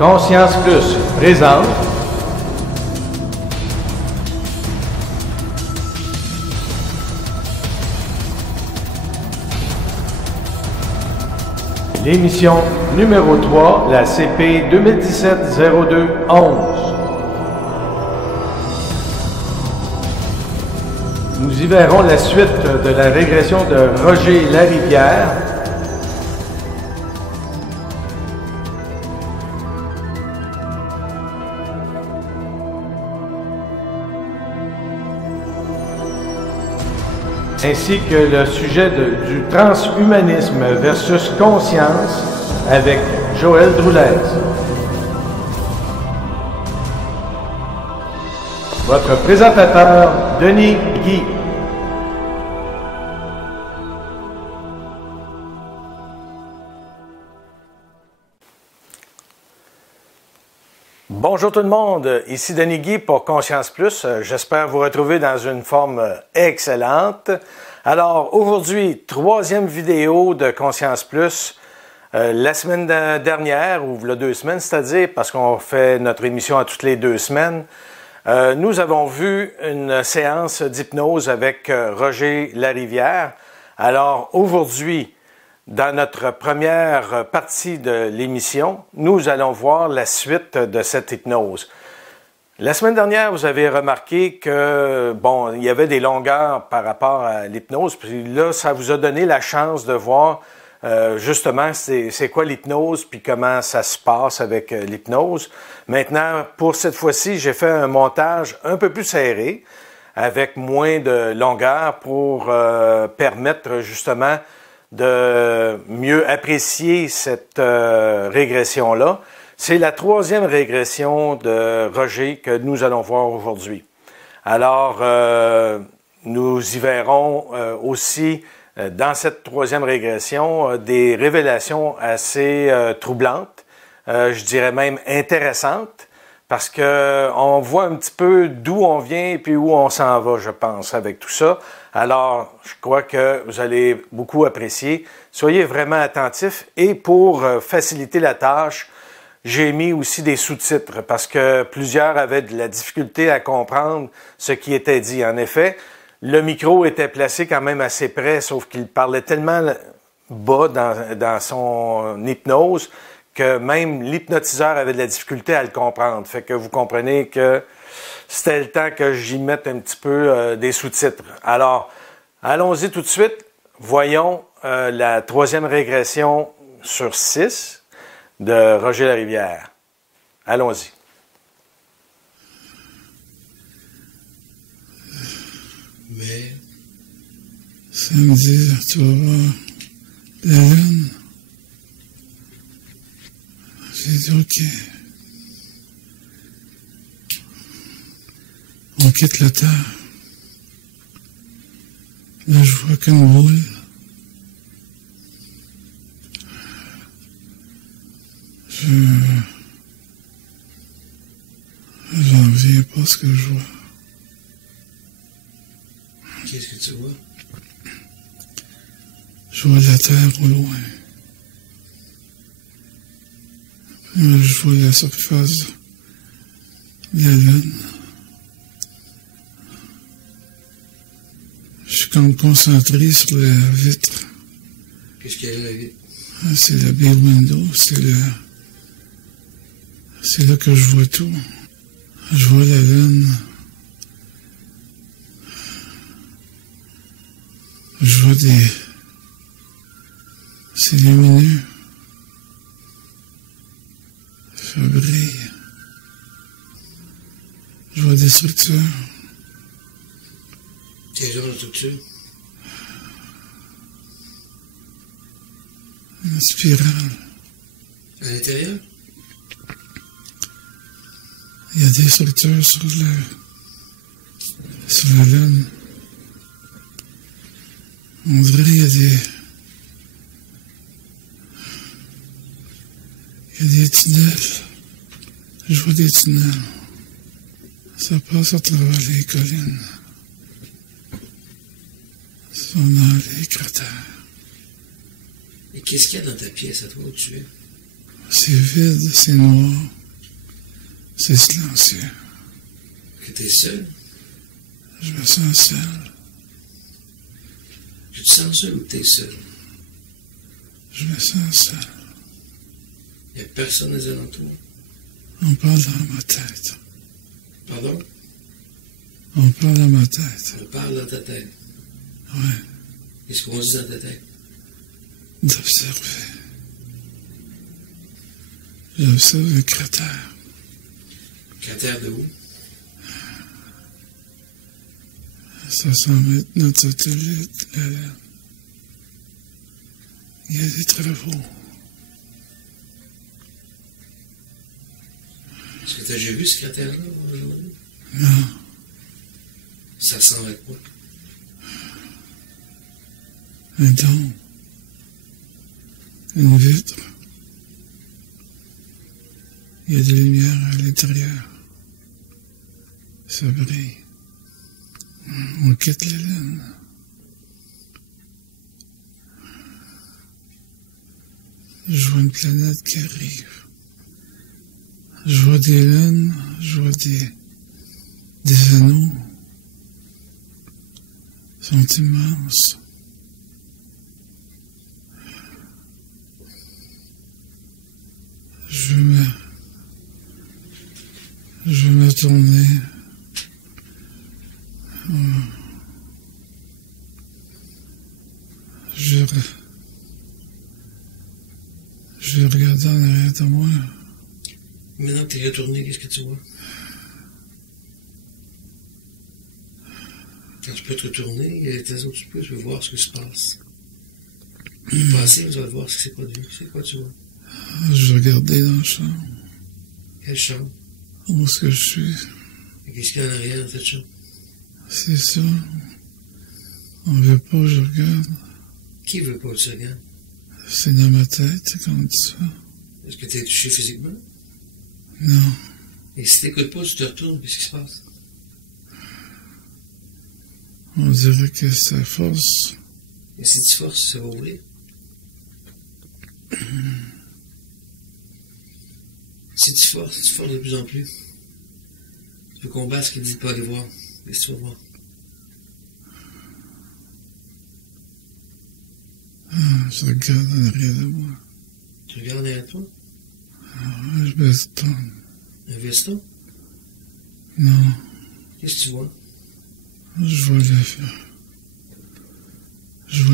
Conscience Plus présente l'émission numéro 3, la CP 2017-02-11. Nous y verrons la suite de la régression de Roger Larivière. Ainsi que le sujet du transhumanisme versus conscience avec Joël Droulez. Votre présentateur, Denis Guy. Bonjour tout le monde, ici Denis Guy pour Conscience Plus. J'espère vous retrouver dans une forme excellente. Alors aujourd'hui, troisième vidéo de Conscience Plus. La semaine dernière, ou il y a 2 semaines, c'est-à-dire parce qu'on fait notre émission à toutes les 2 semaines, nous avons vu une séance d'hypnose avec Roger Larivière. Alors aujourd'hui, dans notre première partie de l'émission, nous allons voir la suite de cette hypnose. La semaine dernière, vous avez remarqué que, bon, il y avait des longueurs par rapport à l'hypnose, puis là, ça vous a donné la chance de voir justement c'est quoi l'hypnose, puis comment ça se passe avec l'hypnose. Maintenant, pour cette fois-ci, j'ai fait un montage un peu plus serré, avec moins de longueur pour permettre justement de mieux apprécier cette régression-là. C'est la 3e régression de Roger que nous allons voir aujourd'hui. Alors, nous y verrons aussi, dans cette 3e régression, des révélations assez troublantes, je dirais même intéressantes, parce que on voit un petit peu d'où on vient et puis où on s'en va, je pense, avec tout ça. Alors, je crois que vous allez beaucoup apprécier. Soyez vraiment attentifs. Et pour faciliter la tâche, j'ai mis aussi des sous-titres parce que plusieurs avaient de la difficulté à comprendre ce qui était dit. En effet, le micro était placé quand même assez près, sauf qu'il parlait tellement bas dans son hypnose que même l'hypnotiseur avait de la difficulté à le comprendre. Fait que vous comprenez que c'était le temps que j'y mette un petit peu des sous-titres. Alors, allons-y tout de suite. Voyons la 3e régression sur 6 de Roger Larivière. Allons-y. Mais samedi, tu vas voir la lune. J'ai dit OK. On quitte la terre. Là, je vois qu'une boule. J'en reviens pas ce que je vois. Qu'est-ce que tu vois? Je vois la terre au loin. Je vois la surface de la lune. Je suis comme concentré sur la vitre. Qu'est-ce qu'il y a là, la vitre? C'est la bay window, c'est là que je vois tout. Je vois la lune. Je vois c'est lumineux. Ça brille. Je vois des structures. Quel genre de structure? Une spirale. À l'intérieur? Il y a des structures sur la lune. On dirait qu'il y a des tunnels. Je vois des tunnels. Ça passe à travers les collines. Ça va dans les cratères. Et qu'est-ce qu'il y a dans ta pièce à toi où tu es? C'est vide, c'est noir, c'est silencieux. Que t'es seul? Je me sens seul. Tu te sens seul ou t'es seul? Je me sens seul. Il n'y a personne aux alentours. On parle dans ma tête. Pardon? On parle dans ma tête. On parle dans ta tête. Ouais, Qu'est-ce qu'on dit dans ta tête? d'observer. J'observe le cratère. Cratère de où? 500 mètres notre satellite, la Lune. Il y a des travaux. Est-ce que t'as déjà vu ce cratère-là aujourd'hui? Non, Ça ressemble à quoi? un dôme. Une vitre. Il y a des lumières à l'intérieur. Ça brille. On quitte la Lune. Je vois une planète qui arrive. Je vois des lunes, je vois des anneaux. Ils sont immenses. Je vais me tourner. Je vais regarder en arrière de moi. Maintenant que t'es retourné, qu'est-ce que tu vois? Quand tu peux te retourner, il y a les autres, tu peux voir ce qui se passe. Le passé, vous allez voir ce qui s'est produit. C'est quoi tu vois? Je vais regarder dans la chambre. Quelle chambre? Où est-ce que je suis? Et qu'est-ce qu'il y a en arrière dans cette chambre? C'est ça. On veut pas que je regarde. Qui veut pas que tu regardes? C'est dans ma tête qu'on dit ça. Est-ce que t'es touché physiquement? Non. Et si t'écoutes pas, tu te retournes, qu'est-ce qui se passe? On dirait que ça force. Et si tu forces, ça va ouvrir. Si tu forces de plus en plus. Tu peux combattre ce qu'il dit de pas aller voir. Qu'est-ce que tu vas voir? Je regarde en arrière de moi. Tu regardes derrière toi? Je bastonne. Un veston? Non. Qu'est-ce que tu vois? Je vois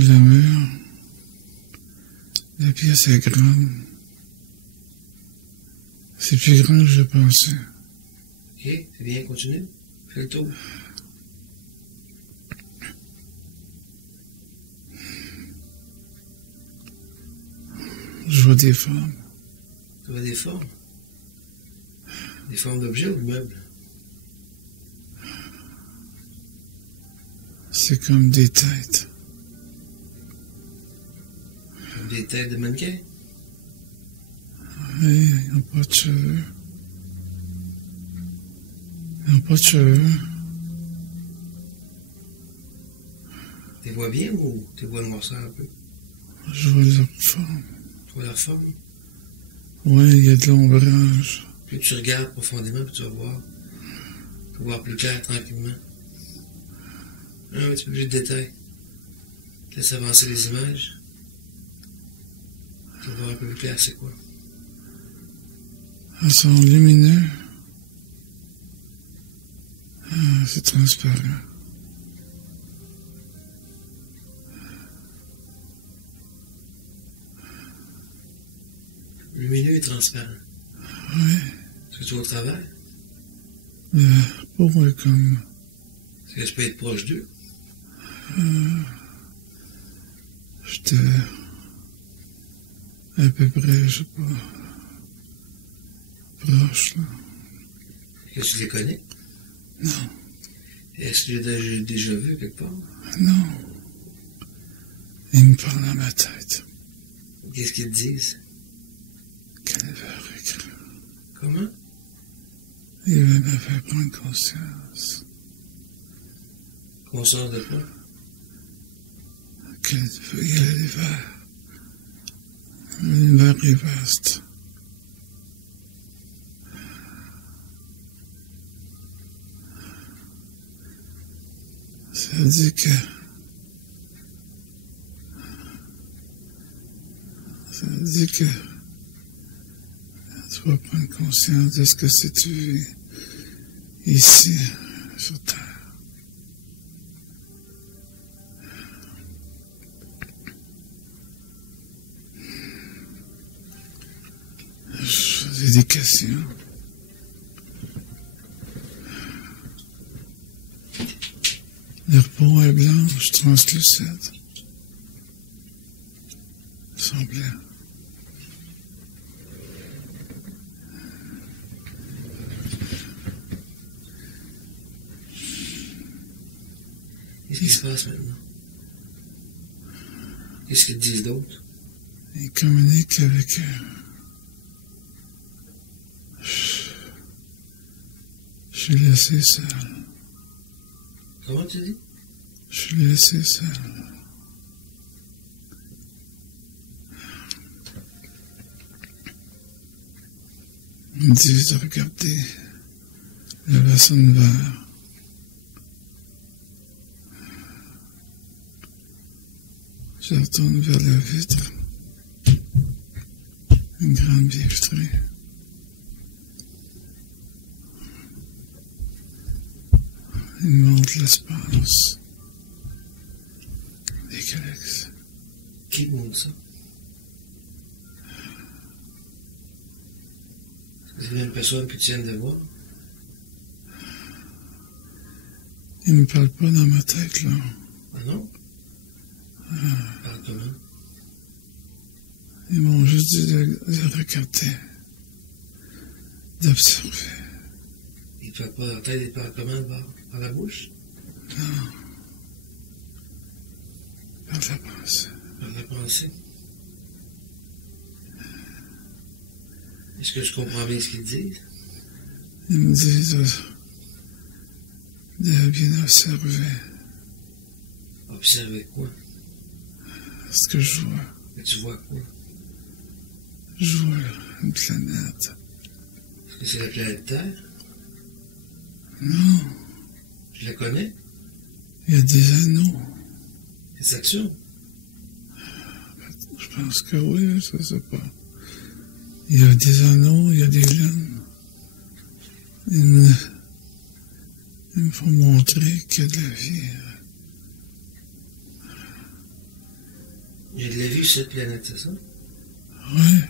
le mur. La pièce est grande. C'est plus grand que je pensais. Ok, c'est bien, continue. Fais le tour. Je vois des formes. Tu vois des formes? Des formes d'objets ou de meubles? C'est comme des têtes. Comme des têtes de mannequins? Oui, ils n'ont pas de cheveux. Ils n'ont pas de cheveux. Tu les vois bien ou tu les vois noirceur un peu? Je vois leur forme. Tu vois leur forme? Oui, il y a de l'ombrage. Plus tu regardes profondément, plus tu vas voir. Tu vas voir plus clair tranquillement. Un petit peu plus de détails. Laisse avancer les images. Tu vas voir un peu plus clair c'est quoi. Elles sont lumineuses. Ah, c'est transparent. Lumineux et transparent. Oui. Est-ce que tu vois au travers? Pour moi, comme... Est-ce que tu peux être proche d'eux? J'étais à peu près, je sais pas, proche, là. Est-ce que tu les connais? Non, Est-ce que tu les as déjà vus quelque part? non. Ils me parlent dans ma tête. Qu'est-ce qu'ils te disent? Calvaire écrit. Comment? Ils veulent me faire prendre conscience. Conscience de quoi? Il y a l'hiver. L'hiver est vaste. dit que tu vas prendre conscience de ce que c'est que tu vis ici, sur Terre. Je faisais des questions. Le repos est blanche, translucide. Semblait. Qu'est-ce qui se passe maintenant? Qu'est-ce qu'ils disent d'autre? Ils communiquent avec je suis laissé seul. Comment tu dis? Je suis laissé seul. Ils me disent de regarder le vaisseau de verre. Je retourne vers la vitre. Une grande baie vitrée. Il montre l'espace. Les galaxies. Qui montre ça? C'est la même personne que tu viens de voir? Il ne me parle pas dans ma tête, là. Ah non? Parle comment? Ils m'ont juste dit de regarder, d'observer. Il te parle pas dans la tête, il te parle comment? Par la bouche? Non. Par la pensée. Par la pensée? Est-ce que je comprends bien ce qu'ils disent? Ils me disent de bien observer Observer quoi? ce que je vois. Et tu vois quoi? Je vois une planète. Est-ce que c'est la planète Terre? Non. Je la connais? Il y a des anneaux. Des actions? Je pense que oui, je ne sais pas. Il y a des anneaux, il y a des lunes. Ils me font montrer qu'il y a de la vie. Il y a de la vie sur cette planète, c'est ça? Oui.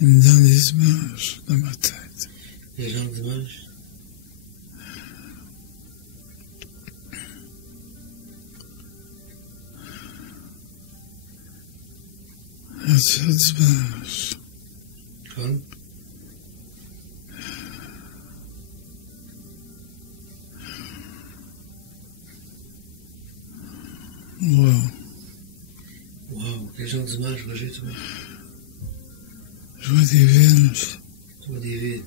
Ils me donnent des images dans ma tête. Les genres d'images? As-tu d'images? Comme? Wow. Wow, quel genre d'image, Roger, toi? Je vois des villes. Tu vois des villes?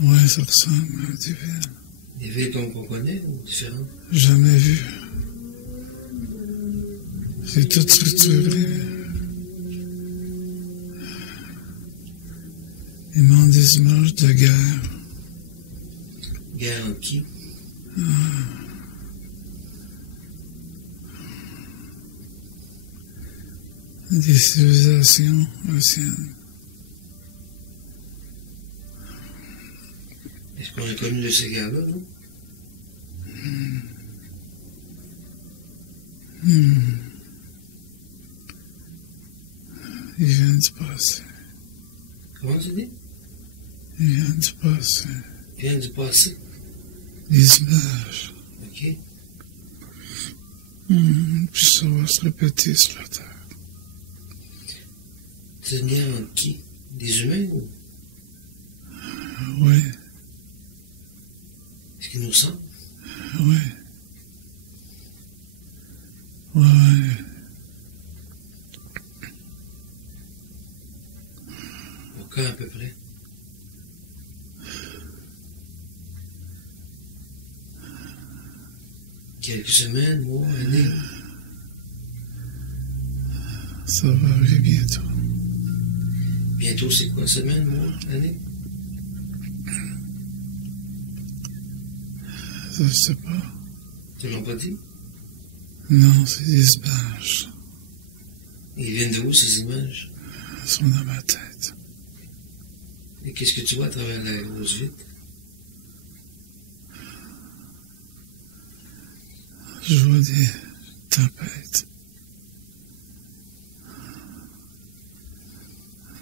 Ouais, ça ressemble à des villes. Des villes comme qu'on connaît ou différentes? Jamais vu. C'est tout structuré. Ils montrent des images de guerre. Guerre entre qui? Des civilisations anciennes. Est-ce qu'on a connu de ces guerres-là, nous? Ils viennent du passé. Comment tu dis? Ils viennent du passé. Ils viennent du passé. Des images. OK. Puis ça va se répéter sur la Terre. C'est une guerre entre qui? Des humains ou? Oui, Est-ce qu'ils nous ressemblent? oui. Ouais. Au cas à peu près. Quelques semaines, mois, années. Ça va arriver bientôt. Bientôt, c'est quoi? Semaine, mois, année? Je sais pas. Ils te l'ont pas dit? Non, c'est des images. Ils viennent de où, ces images? Elles sont dans ma tête. Et qu'est-ce que tu vois à travers la grosse vitre? Je vois des tempêtes.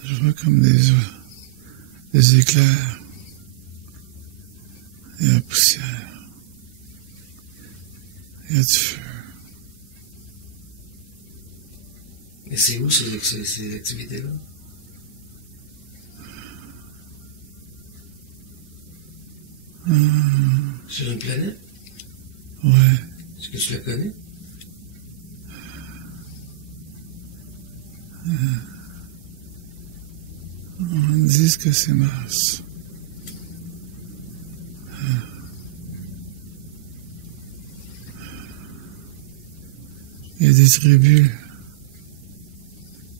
Je vois comme des éclairs et la poussière. Il y a du feu. Et c'est où ces activités-là? Sur une planète? Ouais. Est-ce que tu la connais? On me dit que c'est Mars. Il y a des tribus,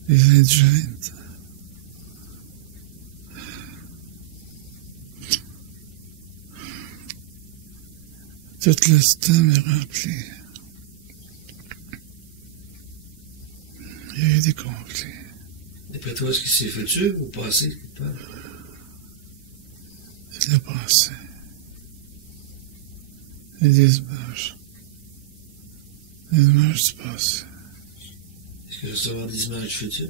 des indigènes. Tout le système est rempli. Il y a eu des conflits. D'après toi, est-ce que c'est le futur ou le passé quelque part? C'est le passé. Et des images. Des images du passé. Est-ce que je vais savoir des images du futur?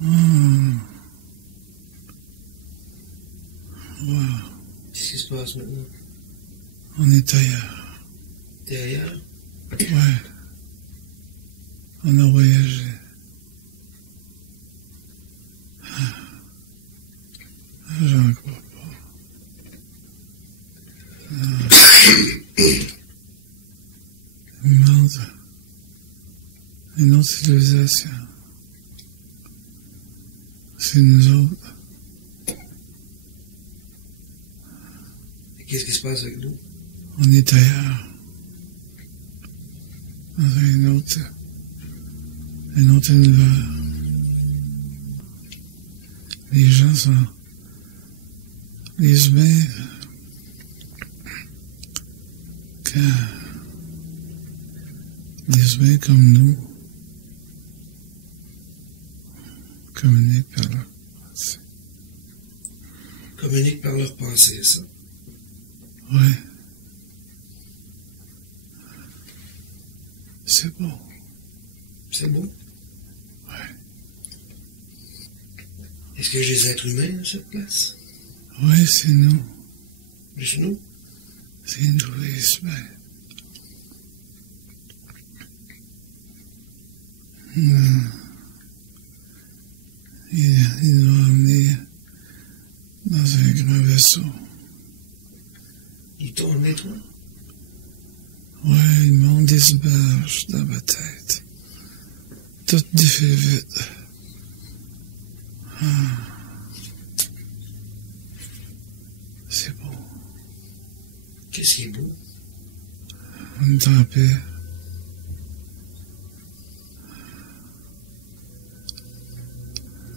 Wow. Qu'est-ce qui se passe maintenant? On est ailleurs. T'es ailleurs? Ouais. On a voyagé. J'en crois pas. Une autre civilisation. C'est nous autres. Et qu'est-ce qui se passe avec nous? On est ailleurs. Dans un autre univers. Les gens sont... Les humains... Les humains comme nous communiquent par leur pensée. Communiquent par leur pensée, ça. Ouais. C'est beau. C'est beau. Ouais. Est-ce que j'ai des êtres humains à cette place? Ouais, c'est nous. Juste nous? C'est nous les humains. Il nous a emmenés dans un grand vaisseau. Ils t'ont emmené, toi? Ouais, ils m'ont des images dans ma tête. Tout défait vite. C'est beau. Qu'est-ce qui est beau? On est en paix.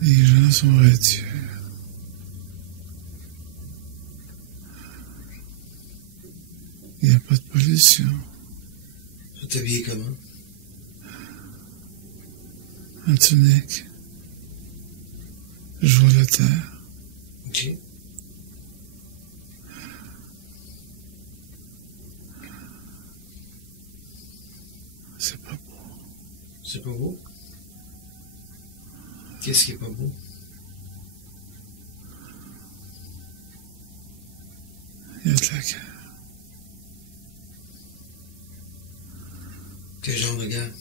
Les gens sont radieux. Il n'y a pas de pollution. Tu t'es habillé comment? En tunique. Je vois la terre. Ok. C'est pas beau. C'est pas beau? Qu'est-ce qui est pas beau? Il y a de la guerre. Quel genre de guerre?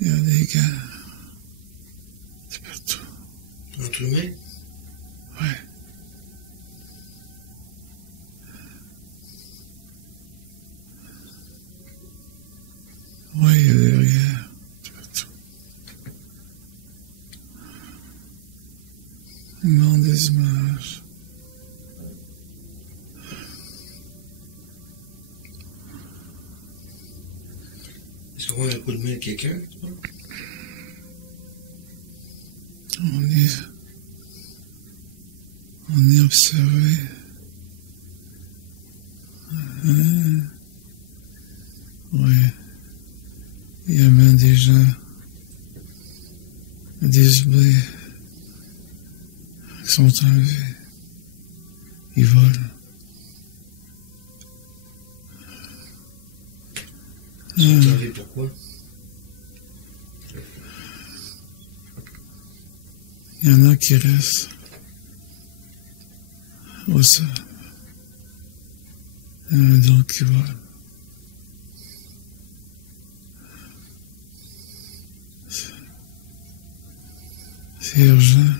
Il y a des guerres. C'est partout. Entre humains? Ouais. Ouais, il y a des guerres. C'est partout. Ils m'ont des images. Est-ce qu'on voit un coup de main de quelqu'un? On est observé. Oui. Il y a même des gens, des oubliés qui sont enlevés. Ils volent. Ils sont enlevés pourquoi? Il y en a qui restent au sol. Il y en a d'autres qui volent. C'est urgent.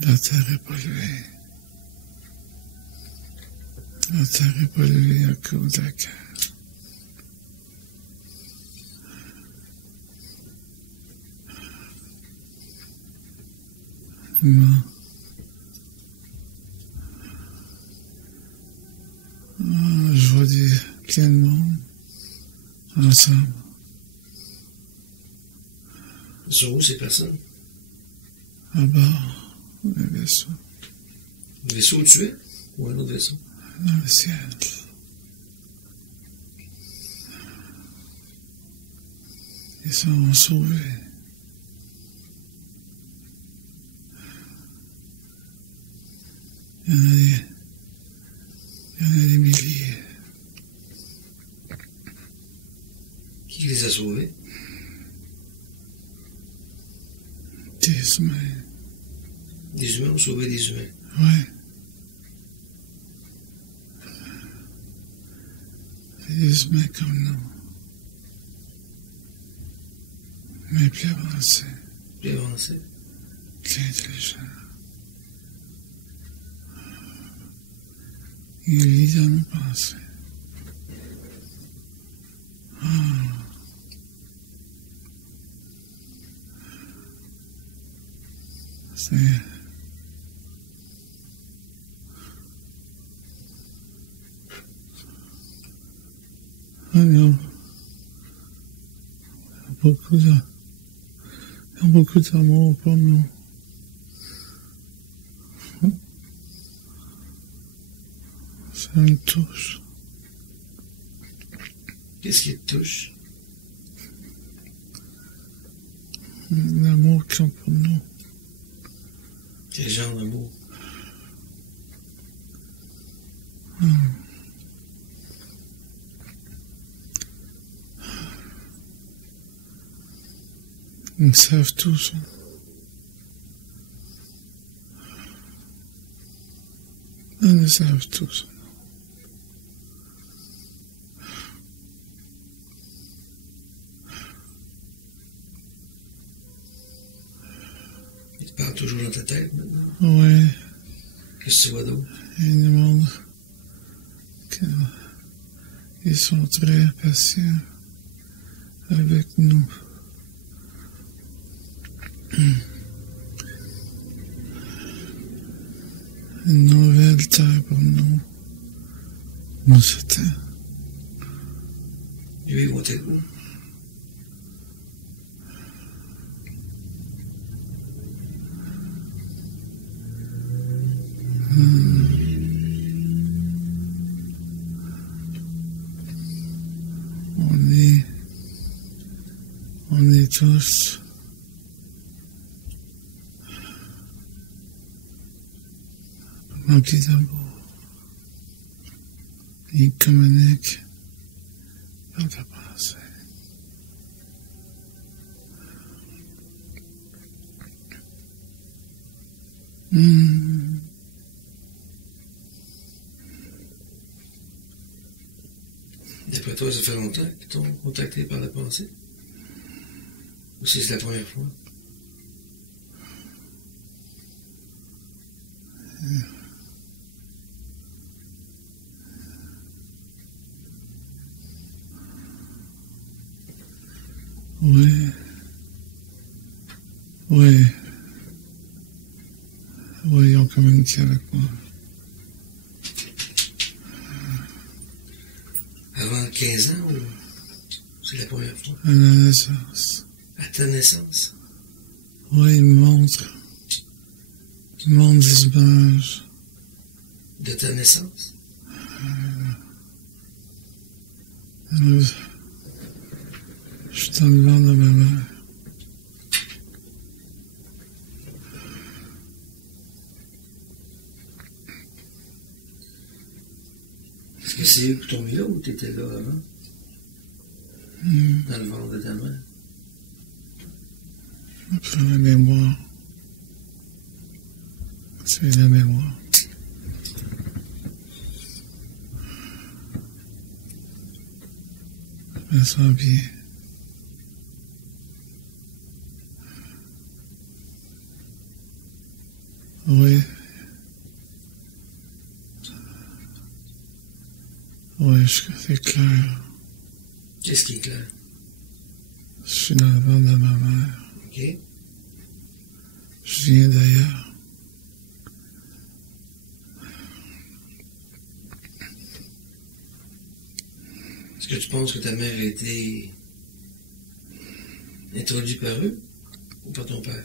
La terre est polluée. La terre est polluée à cause de la guerre. Bon. Je vois plein de monde ensemble. Sur où ces personnes? À bord, le vaisseau. Le vaisseau où tu es? Ou un autre vaisseau? Dans le ciel. Ils sont sauvés. Il y en a des milliers. Qui les a sauvés? Des humains. Des humains ont sauvé des humains. Ouais. Des humains comme nous. Mais plus avancés. Plus avancés. Plus intelligents. Il lit dans nos pensées. C'est... Non. Il y a beaucoup d'amour pour nous. Ça me touche. Qu'est-ce qui te touche? L'amour qu'ils ont pour nous. Quel genre d'amour? Ils savent tous. Ils le savent tous. Ils te parlent toujours dans ta tête maintenant? Oui. Qu'est-ce que tu vois d'autre? Ils nous montrent qu'ils sont très patients avec nous. Une nouvelle terre pour nous. Nous attend. Eux, ils vont être où? On est tous remplis d'amour. Ils communiquent par la pensée. D'après toi, ça fait longtemps qu'ils t'ont contacté par la pensée? Ou c'est la première fois? Oui. Oui. Oui, ils ont communiqué avec moi. Avant 15 ans ou c'est la première fois? À la naissance. À ta naissance? Oui, ils me montrent monde des images. De ta naissance? Je suis dans le ventre de ma mère. Est-ce que c'est eux qui t'ont mis là ou t'étais là avant? Dans le ventre de ta mère? Après la mémoire. C'est la mémoire. Je me sens bien. Oui. Oui, c'est clair. Qu'est-ce qui est clair? Je suis dans le ventre de ma mère. OK. Je viens d'ailleurs. Est-ce que tu penses que ta mère a été introduite par eux ou par ton père?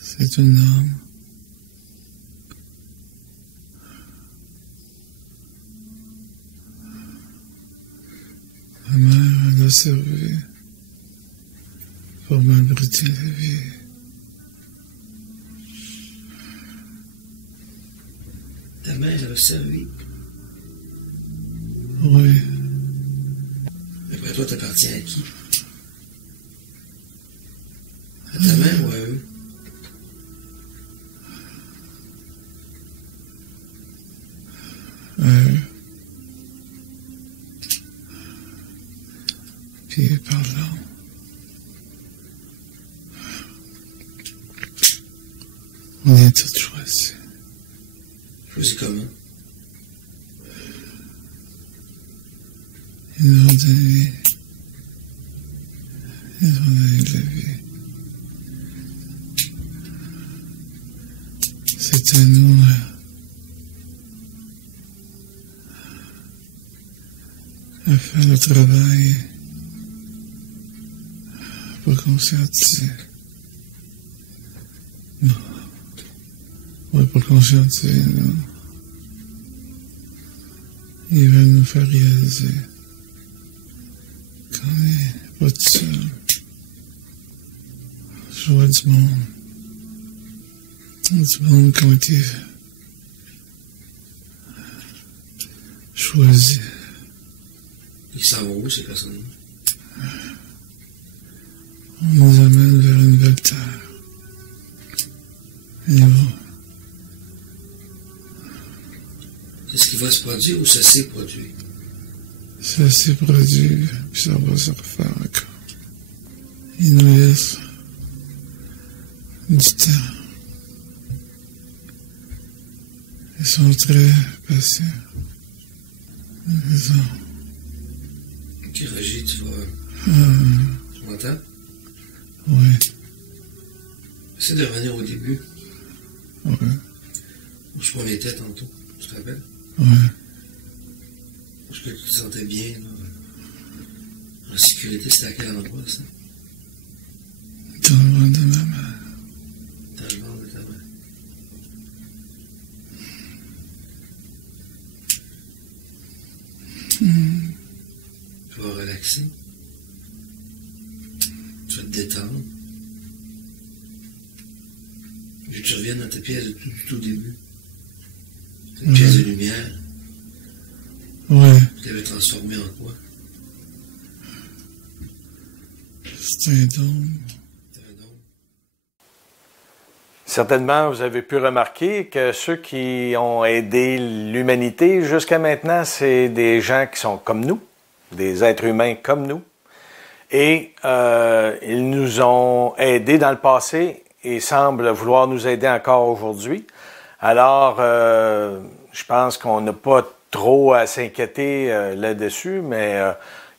C'est une âme. Ma mère, elle a servi pour m'abriter la vie. Ta mère, elle a servi. Oui, Après toi, t'appartiens à qui? À ta mère ou à eux? puis par là. On est tous choisis. Choisis comment? Ils nous ont donné. Ils nous ont donné de la vie. C'est à nous à faire le travail pour conscientiser. Non. Oui, pour conscientiser, non. Ils veulent nous faire réaliser qu'on n'est pas tout seul. Je vois du monde. Du monde qui ont été choisis. Ils s'en vont où, ces personnes-là? On nous amène vers une nouvelle terre. Et bon, C'est ce qui va se produire ou ça s'est produit? ça s'est produit, puis ça va se refaire encore. Ils nous laissent du temps. Ils sont très patients. Ils ont... Ok, Roger, tu vas... Tu m'entends? Oui, Essaie de revenir au début, oui, où je prenais tête tantôt. Tu te rappelles? oui. Parce que tu te sentais bien, là. En sécurité, c'était à quel endroit, ça? Dans le ventre de ma mère. Dans le ventre de ta mère. Tu vas relaxer. Tu vas te détendre. Je veux que tu reviennes dans ta pièce du tout début. Une pièce de lumière. Oui, Tu l'avais transformée en quoi? c'est un dôme. Certainement, vous avez pu remarquer que ceux qui ont aidé l'humanité jusqu'à maintenant, c'est des gens qui sont comme nous, des êtres humains comme nous. Et ils nous ont aidés dans le passé et semblent vouloir nous aider encore aujourd'hui. Alors, je pense qu'on n'a pas trop à s'inquiéter là-dessus, mais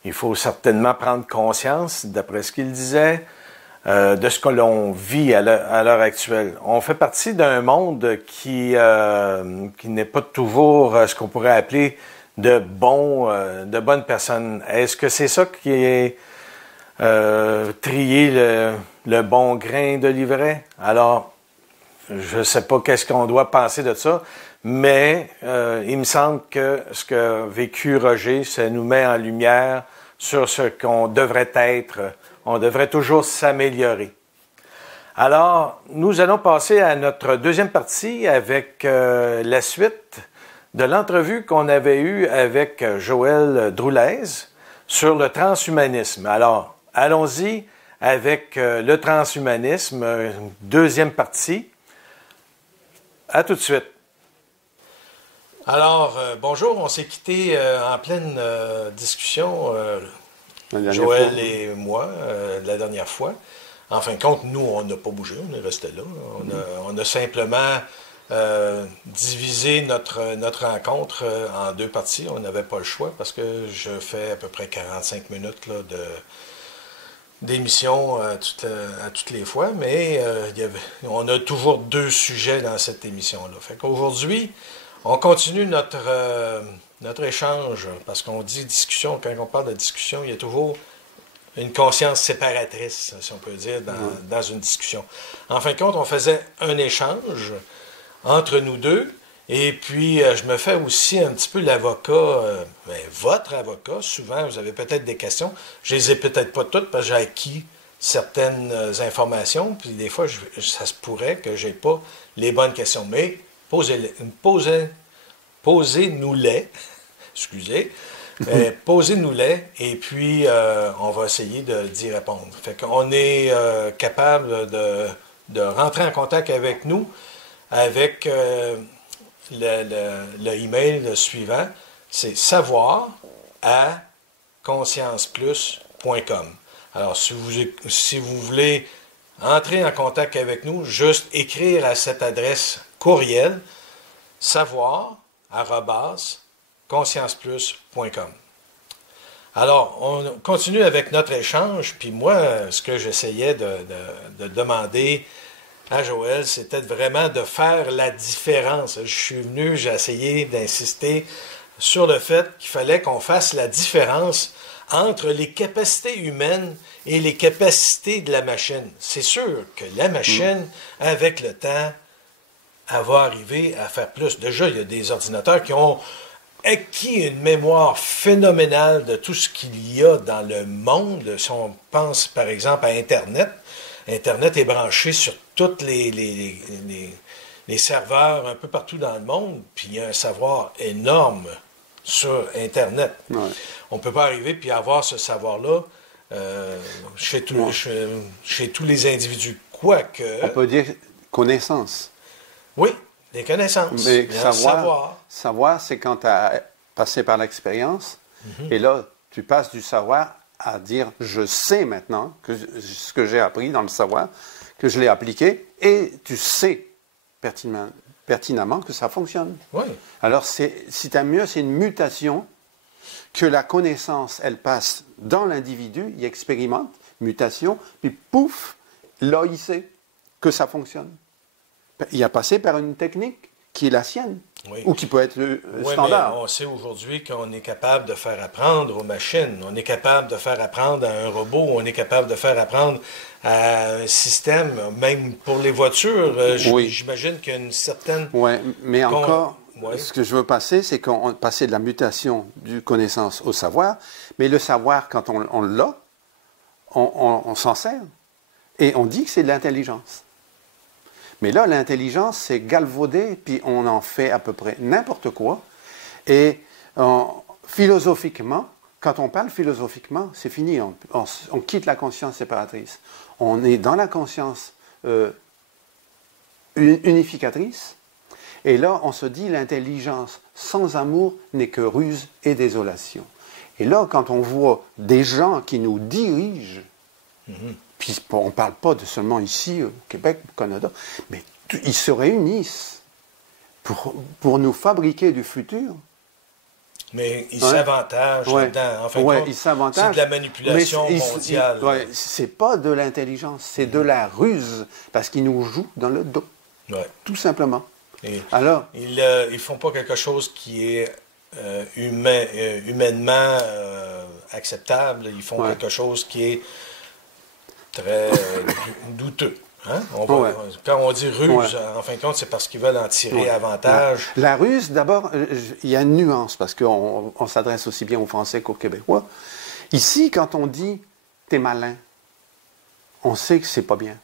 il faut certainement prendre conscience, d'après ce qu'il disait, de ce que l'on vit à l'heure actuelle. On fait partie d'un monde qui n'est pas toujours ce qu'on pourrait appeler de bonnes personnes. Est-ce que c'est ça qui est trier le bon grain de livret. Alors, je ne sais pas qu'est-ce qu'on doit penser de ça, mais il me semble que ce qu'a vécu Roger, ça nous met en lumière sur ce qu'on devrait être. On devrait toujours s'améliorer. Alors, nous allons passer à notre deuxième partie avec la suite de l'entrevue qu'on avait eue avec Joël Droulez sur le transhumanisme. Alors, allons-y avec le transhumanisme, deuxième partie. À tout de suite. Alors, bonjour, on s'est quitté en pleine discussion, Joël et moi, la dernière fois. En fin de compte, nous, on n'a pas bougé, on est resté là. On a simplement divisé notre rencontre en deux parties. On n'avait pas le choix parce que je fais à peu près 45 minutes là, d'émission à toutes les fois, mais on a toujours deux sujets dans cette émission-là. Fait qu'aujourd'hui, on continue notre échange, parce qu'on dit discussion, quand on parle de discussion, il y a toujours une conscience séparatrice, si on peut dire, dans une discussion. En fin de compte, on faisait un échange entre nous deux, et puis je me fais aussi un petit peu l'avocat, votre avocat. Souvent, vous avez peut-être des questions. Je les ai peut-être pas toutes, parce que j'ai acquis certaines informations, puis des fois, ça se pourrait que je n'ai pas les bonnes questions. Mais posez-nous-les, excusez, posez-nous-les, et puis on va emayer d'y répondre. Fait qu'on est capable de rentrer en contact avec nous avec le email suivant, c'est savoir@conscienceplus.com. Alors, si vous voulez entrer en contact avec nous, juste écrire à cette adresse courriel savoir@conscienceplus.com. Alors, on continue avec notre échange, puis moi, ce que j'essayais de demander à Joël, c'était vraiment de faire la différence. Je suis venu, j'ai essayé d'insister sur le fait qu'il fallait qu'on fasse la différence entre les capacités humaines et les capacités de la machine. C'est sûr que la machine, avec le temps, elle va arriver à faire plus. Déjà, il y a des ordinateurs qui ont acquis une mémoire phénoménale de tout ce qu'il y a dans le monde. Si on pense, par exemple, à Internet, Internet est branché sur tous les serveurs un peu partout dans le monde, puis il y a un savoir énorme sur Internet. Ouais. On ne peut pas arriver puis avoir ce savoir-là chez tous les individus. Quoique... On peut dire connaissance. Oui, des connaissances. Mais savoir, c'est quand tu as passé par l'expérience, et là, tu passes du savoir à dire je sais maintenant que ce que j'ai appris dans le savoir, que je l'ai appliqué, et tu sais pertinemment que ça fonctionne. Oui. Alors, si tu as mieux, c'est une mutation que la connaissance, elle passe dans l'individu, il expérimente, mutation, puis pouf, là, il sait que ça fonctionne. Il a passé par une technique qui est la sienne, oui. ou qui peut être standard. Mais on sait aujourd'hui qu'on est capable de faire apprendre aux machines, on est capable de faire apprendre à un robot, on est capable de faire apprendre à un système, même pour les voitures. Oui. J'imagine qu'il y a une certaine... Oui, mais encore, oui. Ce que je veux passer, c'est qu'on passe de la mutation du connaissance au savoir, mais le savoir, quand on l'a, on s'en sert, et on dit que c'est de l'intelligence. Mais là, l'intelligence, c'est galvaudé, puis on en fait à peu près n'importe quoi. Et philosophiquement, quand on parle philosophiquement, c'est fini. On quitte la conscience séparatrice. On est dans la conscience unificatrice. Et là, on se dit l'intelligence sans amour n'est que ruse et désolation. Et là, quand on voit des gens qui nous dirigent, puis on ne parle pas de seulement ici, au Québec, au Canada, mais ils se réunissent pour nous fabriquer du futur. Mais ils s'avantagent là-dedans. En fin de compte, ils s'avantagent. C'est de la manipulation mondiale. C'est pas de l'intelligence, c'est de la ruse, parce qu'ils nous jouent dans le dos. Ouais. Tout simplement. Et alors, ils font pas quelque chose qui est humainement acceptable. Ils font quelque chose qui est très douteux. Hein? Quand on dit ruse, en fin de compte, c'est parce qu'ils veulent en tirer avantage. La ruse, d'abord, il y a une nuance, parce qu'on s'adresse aussi bien aux Français qu'aux Québécois. Ici, quand on dit « t'es malin », on sait que c'est pas bien.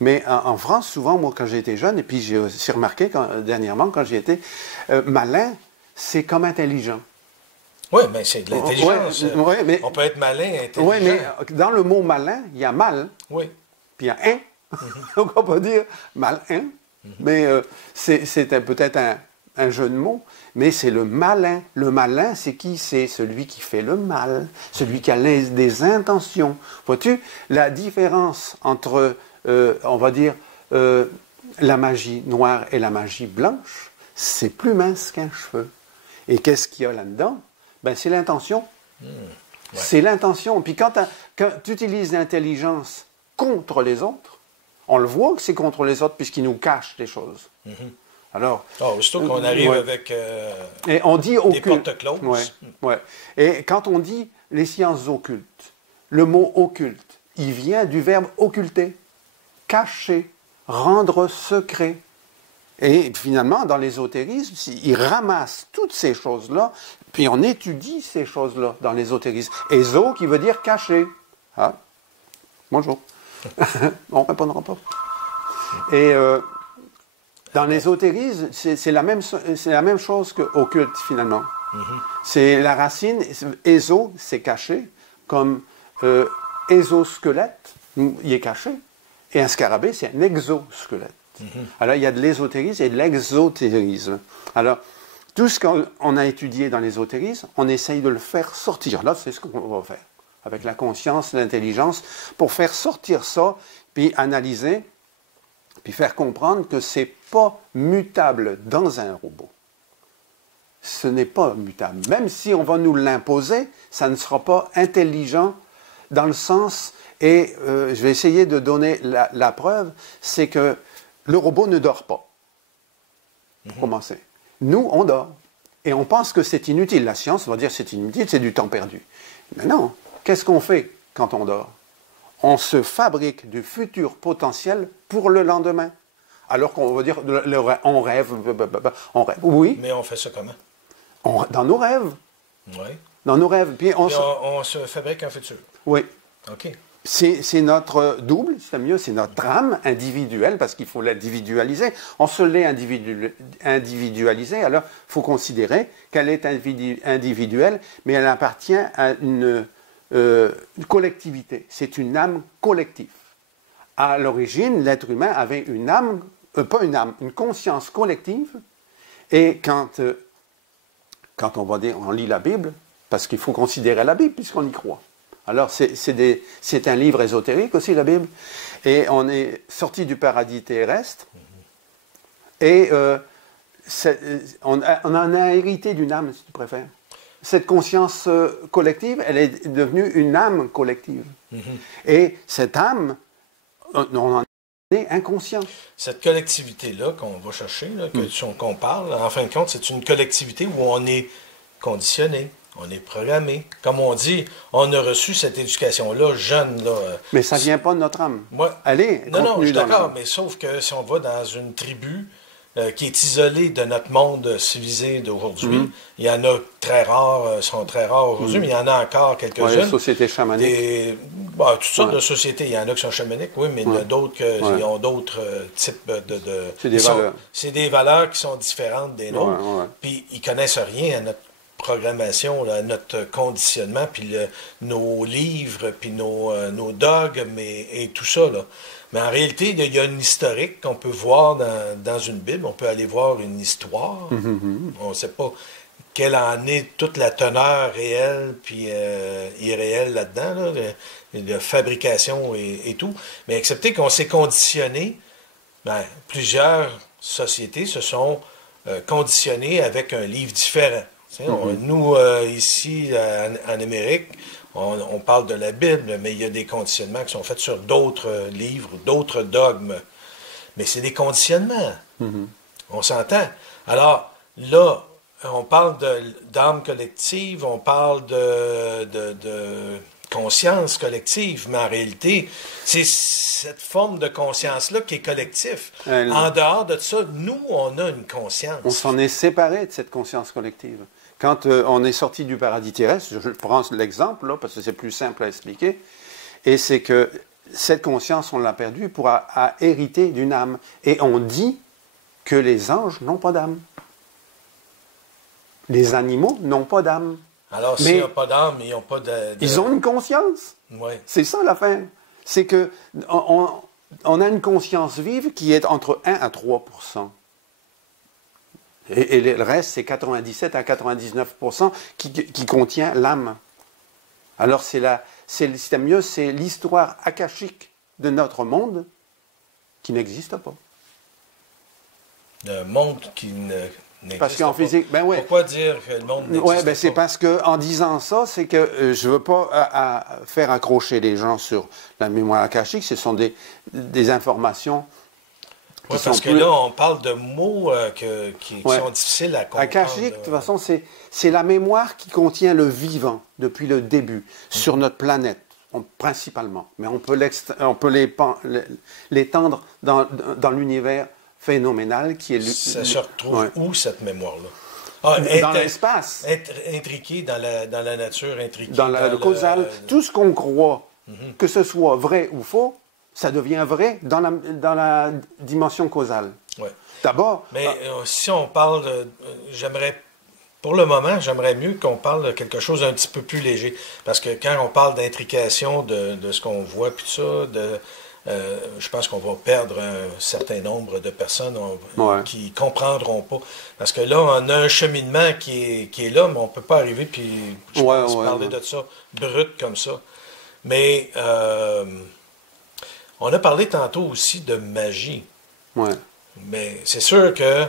Mais en France, souvent, moi, quand j'ai été jeune, et puis j'ai aussi remarqué dernièrement, quand j'ai été malin, c'est comme intelligent. Oui, mais c'est de l'intelligence. Mais, on peut être malin, intelligent. Oui, mais dans le mot malin, il y a mal. Oui. Puis il y a un. Donc on peut dire malin. Mais c'est peut-être un jeu de mots. Mais c'est le malin. Le malin, c'est qui? C'est celui qui fait le mal. Celui qui a des intentions. Vois-tu, la différence entre, on va dire, la magie noire et la magie blanche, c'est plus mince qu'un cheveu. Et qu'est-ce qu'il y a là-dedans? Ben, c'est l'intention. C'est l'intention. Puis quand tu utilises l'intelligence contre les autres, on le voit que c'est contre les autres puisqu'ils nous cachent des choses. Alors, aussitôt qu'on arrive avec et on dit des portes closes. Et quand on dit les sciences occultes, le mot occulte, il vient du verbe occulter, cacher, rendre secret. Et finalement, dans l'ésotérisme, ils ramassent toutes ces choses-là, puis on étudie ces choses-là dans l'ésotérisme. Éso qui veut dire caché. Ah, bonjour. On ne répondra pas. Et dans l'ésotérisme, c'est la même chose qu'occulte, finalement. C'est la racine, éso, c'est caché, comme ésosquelette, il est caché, et un scarabée, c'est un exosquelette. Alors, il y a de l'ésotérisme et de l'exotérisme. Alors, tout ce qu'on a étudié dans l'ésotérisme, on essaye de le faire sortir. Là, c'est ce qu'on va faire, avec la conscience, l'intelligence, pour faire sortir ça, puis analyser, puis faire comprendre que ce n'est pas mutable dans un robot. Ce n'est pas mutable. Même si on va nous l'imposer, ça ne sera pas intelligent dans le sens, et je vais essayer de donner la preuve, c'est que le robot ne dort pas. Pour commencer. Nous, on dort. Et on pense que c'est inutile. La science va dire que c'est inutile, c'est du temps perdu. Mais non. Qu'est-ce qu'on fait quand on dort? On se fabrique du futur potentiel pour le lendemain. Alors qu'on va dire, on rêve, on rêve. Oui. Mais on fait ça comment? Dans nos rêves. Oui. Dans nos rêves. Puis on se fabrique un futur. Oui. OK. C'est notre double, c'est mieux, c'est notre âme individuelle, parce qu'il faut l'individualiser. On se l'est individualisée, alors il faut considérer qu'elle est individuelle, mais elle appartient à une collectivité. C'est une âme collective. À l'origine, l'être humain avait une âme, une conscience collective, et quand on va dire, on lit la Bible, parce qu'il faut considérer la Bible, puisqu'on y croit. Alors, c'est un livre ésotérique aussi, la Bible. Et on est sorti du paradis terrestre. Et on en a hérité d'une âme, si tu préfères. Cette conscience collective, elle est devenue une âme collective. Et cette âme, on en est inconscient. Cette collectivité-là qu'on va chercher, qu'on parle, en fin de compte, c'est une collectivité où on est conditionné. On est programmé. Comme on dit, on a reçu cette éducation-là, jeune. Là, mais ça ne vient pas de notre âme. Non, je suis d'accord, mais sauf que si on va dans une tribu qui est isolée de notre monde civilisé d'aujourd'hui, il y en a très rares, sont très rares aujourd'hui, mais il y en a encore quelques-uns. Oui, les sociétés chamaniques. Toutes sortes de sociétés. Il y en a qui sont chamaniques, oui, mais il y en a d'autres qui ont d'autres types de... C'est des valeurs. C'est des valeurs qui sont différentes des nôtres. Puis ils ne connaissent rien à notre programmation, là, notre conditionnement, puis nos livres, puis nos dogmes et tout ça. Là. Mais en réalité, il y a une historique qu'on peut voir dans une Bible. On peut aller voir une histoire. On ne sait pas quelle en est toute la teneur réelle puis irréelle là-dedans, de fabrication et tout. Mais excepté qu'on s'est conditionné, plusieurs sociétés se sont conditionnées avec un livre différent. Nous, ici, en Amérique, on parle de la Bible, mais il y a des conditionnements qui sont faits sur d'autres livres, d'autres dogmes. Mais c'est des conditionnements. On s'entend. Alors, là, on parle d'âme collective, on parle de conscience collective, mais en réalité, c'est cette forme de conscience-là qui est collective. En dehors de ça, nous, on a une conscience. On s'en est séparé de cette conscience collective. Quand on est sorti du paradis terrestre, je prends l'exemple, là, parce que c'est plus simple à expliquer, et c'est que cette conscience, on l'a perdue pour hériter d'une âme. Et on dit que les anges n'ont pas d'âme. Les animaux n'ont pas d'âme. Alors, s'ils n'ont pas d'âme, ils n'ont pas de... Ils ont une conscience. Ouais. C'est ça l'affaire. C'est que on a une conscience vive qui est entre 1 à 3%. Et le reste, c'est 97 à 99% qui contient l'âme. Alors, c'est le système mieux, c'est l'histoire akashique de notre monde qui n'existe pas. Le monde qui n'existe parce qu'en pas. physique, ben ouais. Pourquoi dire que le monde n'existe ouais, ben pas? c'est parce qu'en disant ça, c'est que je ne veux pas faire accrocher les gens sur la mémoire akashique. Ce sont des informations Oui, parce que là, on parle de mots qui sont difficiles à comprendre. Akashique, de toute façon, c'est la mémoire qui contient le vivant depuis le début, sur notre planète, principalement. Mais on peut l'étendre dans l'univers phénoménal qui est... Ça se retrouve où, cette mémoire-là? Dans l'espace. Intriqué dans la nature, intriqué dans le causal. Tout ce qu'on croit, que ce soit vrai ou faux, ça devient vrai dans la dimension causale. Ouais. D'abord... Mais si on parle... Pour le moment, j'aimerais mieux qu'on parle de quelque chose d'un petit peu plus léger. Parce que quand on parle d'intrication de ce qu'on voit, puis tout ça, je pense qu'on va perdre un certain nombre de personnes qui ne comprendront pas. Parce que là, on a un cheminement qui est là, mais on ne peut pas arriver puis parler de ça brut comme ça. Mais... on a parlé tantôt aussi de magie. Ouais. Mais c'est sûr que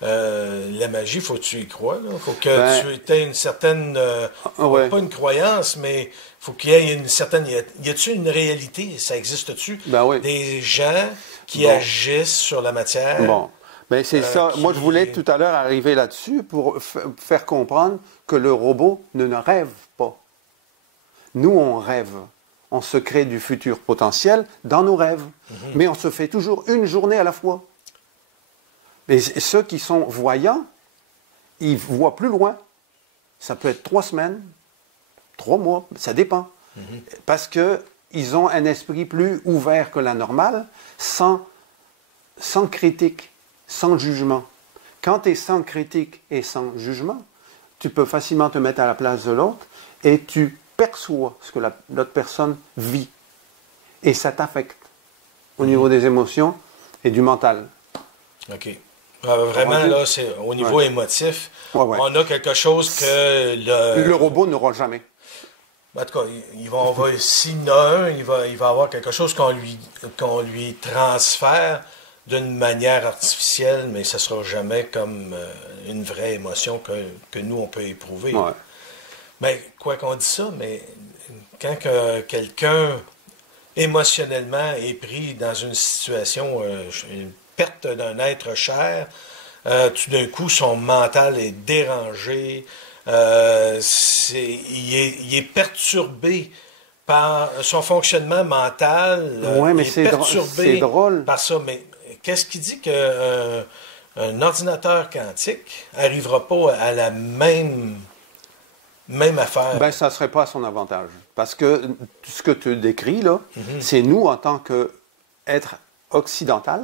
la magie, il faut que tu y crois. Il faut que tu aies une certaine... pas une croyance, mais il faut qu'il y ait une certaine... Y a-t-il une réalité? Ça existe-tu? Des gens qui agissent sur la matière? Bon. Ben c'est ça. Moi, je voulais tout à l'heure arriver là-dessus pour faire comprendre que le robot ne rêve pas. Nous, on rêve. On se crée du futur potentiel dans nos rêves. Mais on se fait toujours une journée à la fois. Et ceux qui sont voyants, ils voient plus loin. Ça peut être 3 semaines, 3 mois, ça dépend. Parce qu'ils ont un esprit plus ouvert que la normale, sans critique, sans jugement. Quand tu es sans critique et sans jugement, tu peux facilement te mettre à la place de l'autre et tu perçois ce que l'autre personne vit. Et ça t'affecte au niveau des émotions et du mental. OK. Vraiment, là, c'est au niveau émotif. On a quelque chose que le robot n'aura jamais. En tout cas, s'il y en a un, il va avoir quelque chose qu'on lui transfère d'une manière artificielle, mais ça ne sera jamais comme une vraie émotion que nous, on peut éprouver. Ouais. Mais quoi qu'on dise ça, mais quand quelqu'un émotionnellement est pris dans une situation, une perte d'un être cher, tout d'un coup, son mental est dérangé, il est perturbé par son fonctionnement mental. Oui, mais c'est drôle. Par ça. Mais qu'est-ce qui dit qu'un ordinateur quantique n'arrivera pas à la même affaire? Ben, ça ne serait pas à son avantage. Parce que ce que tu décris, là, c'est nous, en tant qu'être occidental,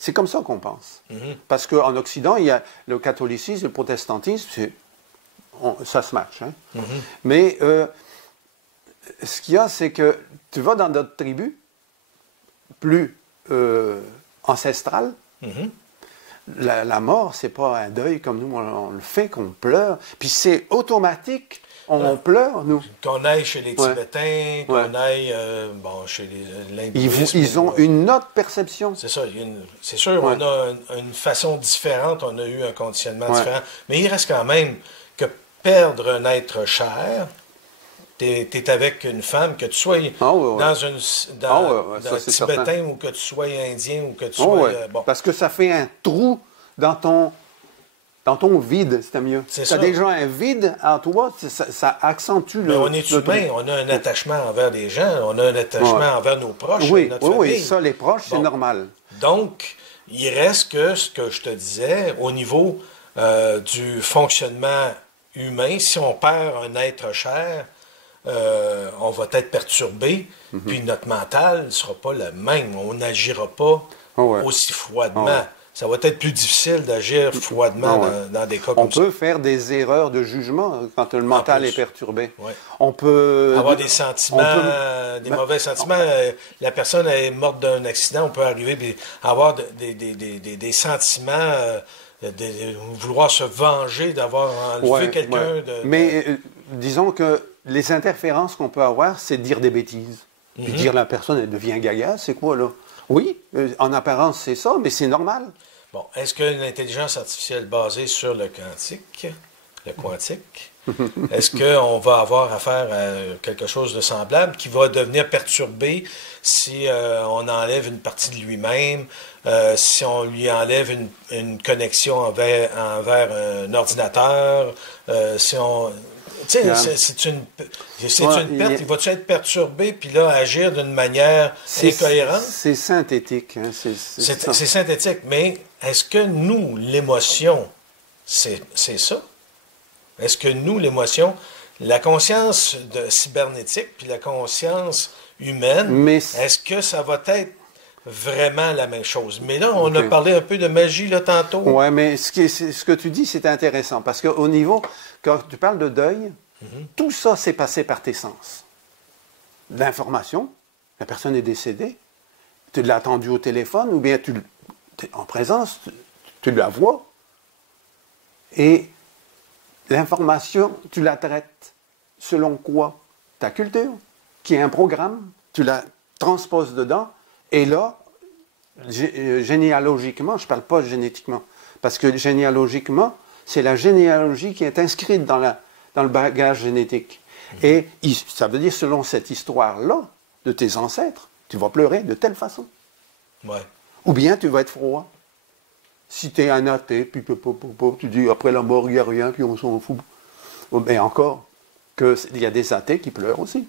c'est comme ça qu'on pense. Parce qu'en Occident, il y a le catholicisme, le protestantisme, ça se match. Hein? Mais ce qu'il y a, c'est que tu vas dans d'autres tribus, plus ancestrales, la mort, c'est pas un deuil comme nous, on le fait, qu'on pleure. Puis c'est automatique, on pleure, nous. Qu'on aille chez les Tibétains, qu'on aille chez l'hindouisme. Ils ont une autre perception. C'est ça. C'est sûr, on a une façon différente, on a eu un conditionnement différent. Mais il reste quand même que perdre un être cher, t'es avec une femme, que tu sois dans tibétain ou que tu sois indien ou que tu sois... Parce que ça fait un trou dans dans ton vide, c'était mieux. C'est Tu ça. as déjà un vide en toi, ça accentue Mais on est humain, on a un attachement envers des gens, on a un attachement envers nos proches, oui, notre oui, famille. ça, les proches, c'est Bon. normal. Donc, il reste que ce que je te disais, au niveau du fonctionnement humain, si on perd un être cher, on va être perturbé, puis notre mental ne sera pas le même. On n'agira pas aussi froidement. Ça va être plus difficile d'agir froidement dans des cas comme ça. On peut faire des erreurs de jugement quand le mental est perturbé. Ouais. On peut... Avoir des sentiments, des mauvais sentiments. La personne est morte d'un accident, on peut arriver à avoir des sentiments, de vouloir se venger, d'avoir enlevé quelqu'un. Mais disons que les interférences qu'on peut avoir, c'est de dire des bêtises. Puis dire la personne, elle devient gaga, c'est quoi là? Oui, en apparence, c'est ça, mais c'est normal. Bon, est-ce qu'une intelligence artificielle basée sur le quantique, est-ce qu'on va avoir affaire à quelque chose de semblable qui va devenir perturbé si on enlève une partie de lui-même, si on lui enlève une connexion envers un ordinateur, si on... Tu sais, c'est une perte. Il va-tu être perturbé puis là agir d'une manière incohérente? C'est synthétique. Hein, c'est synthétique. Mais est-ce que nous, l'émotion, c'est ça? Est-ce que nous, l'émotion, la conscience cybernétique puis la conscience humaine, est-ce que ça va être vraiment la même chose? Mais là, on a parlé un peu de magie là tantôt. Oui, mais ce que tu dis, c'est intéressant parce qu'au niveau, quand tu parles de deuil, tout ça s'est passé par tes sens. L'information, la personne est décédée, tu l'as attendue au téléphone ou bien en présence, tu la vois. Et l'information, tu la traites selon quoi? Ta culture, qui est un programme, tu la transposes dedans, et là, généalogiquement, je ne parle pas génétiquement, parce que généalogiquement, c'est la généalogie qui est inscrite dans le bagage génétique. Et ça veut dire, selon cette histoire-là, de tes ancêtres, tu vas pleurer de telle façon. Ouais. Ou bien tu vas être froid. Si tu es un athée, puis tu dis, après la mort, il n'y a rien, puis on s'en fout. Mais encore, qu'il y a des athées qui pleurent aussi.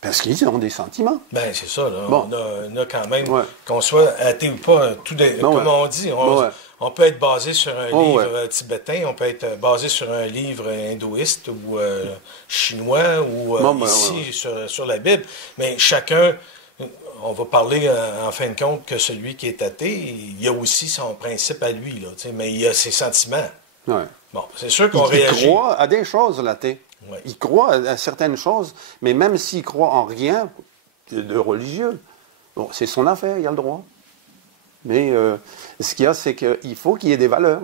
Parce qu'ils ont des sentiments. Ben c'est ça, là. Bon. On a quand même, qu'on soit athée ou pas, comme on dit, on peut être basé sur un livre tibétain, on peut être basé sur un livre hindouiste ou chinois ou ici sur la Bible, mais chacun, on va parler en fin de compte que celui qui est athée, il a aussi son principe à lui, là, mais il a ses sentiments. Ouais. Bon, c'est sûr qu'on réagit. Il croit à des choses, l'athée. Ouais. Il croit à certaines choses, mais même s'il croit en rien de religieux, bon, c'est son affaire, il a le droit. Mais ce qu'il y a, c'est qu'il faut qu'il y ait des valeurs.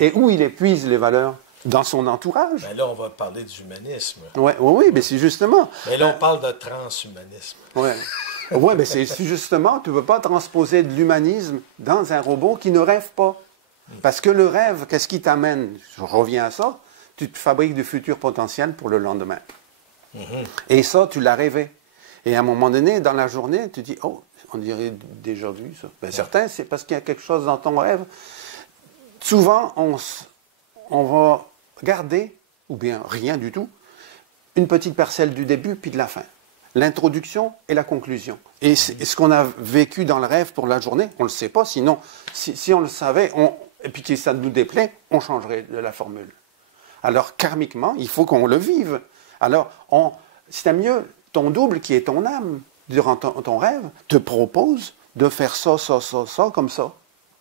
Et où il épuise les valeurs? Dans son entourage. Ben là, on va parler d'humanisme. Oui, mais c'est justement... Mais là, on parle de transhumanisme. Oui, mais c'est justement, tu ne veux pas transposer de l'humanisme dans un robot qui ne rêve pas. Parce que le rêve, qu'est-ce qui t'amène? Je reviens à ça. Tu te fabriques du futur potentiel pour le lendemain. Et ça, tu l'as rêvé. Et à un moment donné, dans la journée, tu dis, oh, on dirait déjà vu ça. Ben, certains, c'est parce qu'il y a quelque chose dans ton rêve. Souvent, on va garder, ou bien rien du tout, une petite parcelle du début puis de la fin. L'introduction et la conclusion. Et ce qu'on a vécu dans le rêve pour la journée, on ne le sait pas, sinon, si on le savait, et puis que ça nous déplaît, on changerait de la formule. Alors, karmiquement, il faut qu'on le vive. Alors, c'est mieux, ton double, qui est ton âme, durant ton rêve, te propose de faire ça, comme ça.